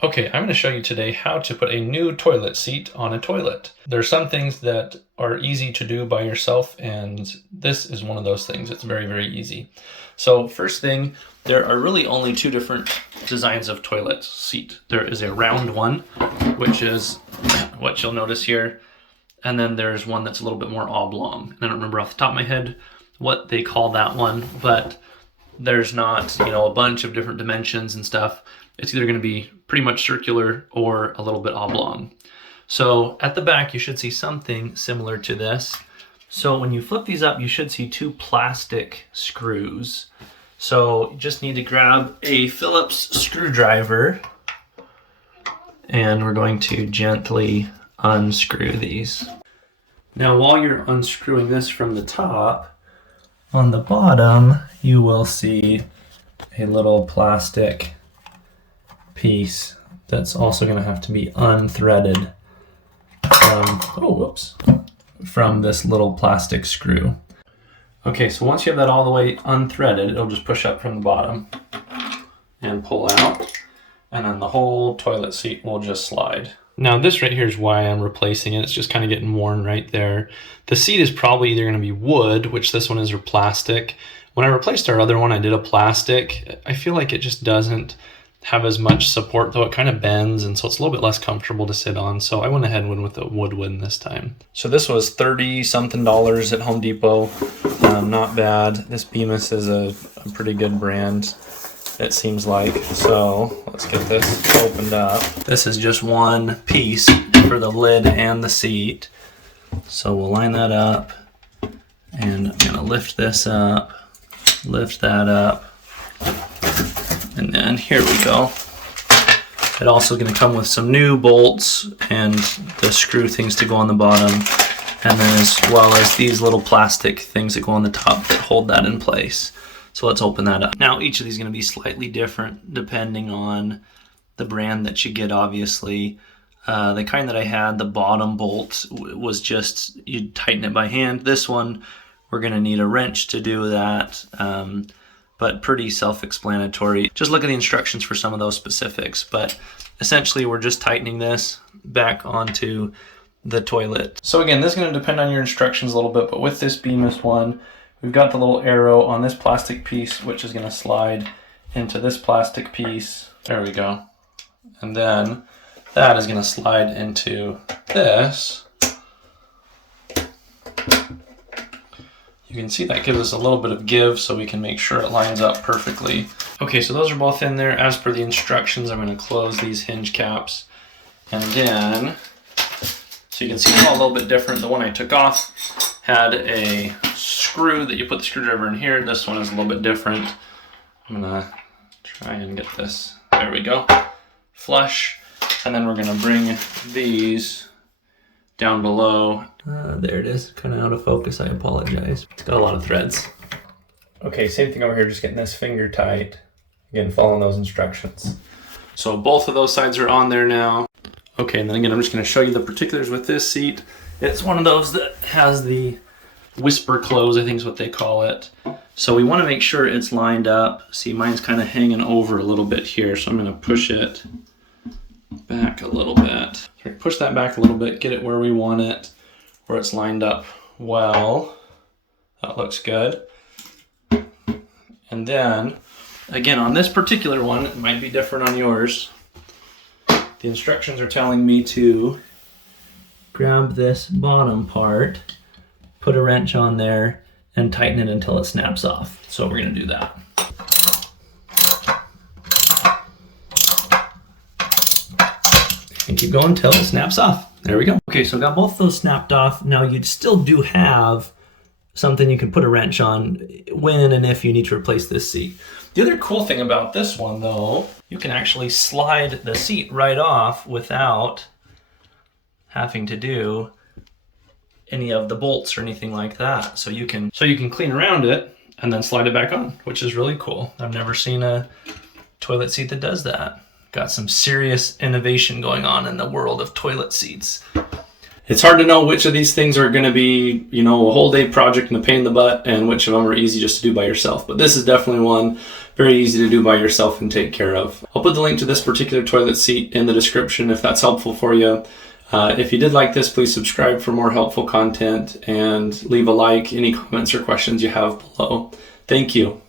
Okay, I'm going to show you today how to put a new toilet seat on a toilet. There are some things that are easy to do by yourself, and this is one of those things. It's very, very easy. So first thing, there are really only two different designs of toilet seat. There is a round one, which is what you'll notice here, and then there's one that's a little bit more oblong. And I don't remember off the top of my head what they call that one, but there's not, a bunch of different dimensions and stuff. It's either going to be pretty much circular or a little bit oblong. So at the back, you should see something similar to this. So when you flip these up, you should see two plastic screws. So you just need to grab a Phillips screwdriver, and we're going to gently unscrew these. Now, while you're unscrewing this from the top, on the bottom, you will see a little plastic piece that's also going to have to be unthreaded from this little plastic screw. Okay, so once you have that all the way unthreaded, it'll just push up from the bottom and pull out, and then the whole toilet seat will just slide. Now this right here is why I'm replacing it. It's just kind of getting worn right there. The seat is probably either going to be wood, which this one is, or plastic. When I replaced our other one, I did a plastic. I feel like it just doesn't have as much support, though it kind of bends, and so it's a little bit less comfortable to sit on. So I went ahead and went with a wood one this time. So this was $30-something at Home Depot. Not bad. This Bemis is a pretty good brand, it seems like. So let's get this opened up. This is just one piece for the lid and the seat. So we'll line that up, and I'm gonna lift this up, lift that up, and then here we go. It also is going to come with some new bolts and the screw things to go on the bottom, and then as well as these little plastic things that go on the top that hold that in place. So let's open that up. Now each of these is going to be slightly different depending on the brand that you get, obviously. The kind that I had, the bottom bolt was just, you'd tighten it by hand. This one, we're going to need a wrench to do that. But pretty self-explanatory. Just look at the instructions for some of those specifics. But essentially, we're just tightening this back onto the toilet. So again, this is going to depend on your instructions a little bit, but with this Bemis one, we've got the little arrow on this plastic piece, which is going to slide into this plastic piece. There we go. And then that is going to slide into this. You can see that gives us a little bit of give, so we can make sure it lines up perfectly. Okay, so those are both in there. As per the instructions, I'm going to close these hinge caps. And then, so you can see they're all a little bit different. The one I took off had a screw that you put the screwdriver in here. This one is a little bit different. I'm going to try and get this. There we go. Flush. And then we're going to bring these down below. There it is, kind of out of focus, I apologize. It's got a lot of threads. Okay, same thing over here, just getting this finger tight. Again, following those instructions. So both of those sides are on there now. Okay, and then again, I'm just gonna show you the particulars with this seat. It's one of those that has the whisper close, I think is what they call it. So we wanna make sure it's lined up. See, mine's kind of hanging over a little bit here, so I'm gonna push it back a little bit. Push that back a little bit, get it where we want it, where it's lined up well. That looks good. And then, again, on this particular one, it might be different on yours. The instructions are telling me to grab this bottom part, put a wrench on there, and tighten it until it snaps off. So we're gonna do that. And keep going until it snaps off. There we go. Okay, so I got both those snapped off. Now you still do have something you can put a wrench on when and if you need to replace this seat. The other cool thing about this one, though, you can actually slide the seat right off without having to do any of the bolts or anything like that. So you can clean around it and then slide it back on, which is really cool. I've never seen a toilet seat that does that. Got some serious innovation going on in the world of toilet seats. It's hard to know which of these things are going to be, a whole day project and a pain in the butt, and which of them are easy just to do by yourself. But this is definitely one very easy to do by yourself and take care of. I'll put the link to this particular toilet seat in the description if that's helpful for you. If you did like this, please subscribe for more helpful content and leave a like, any comments or questions you have below. Thank you.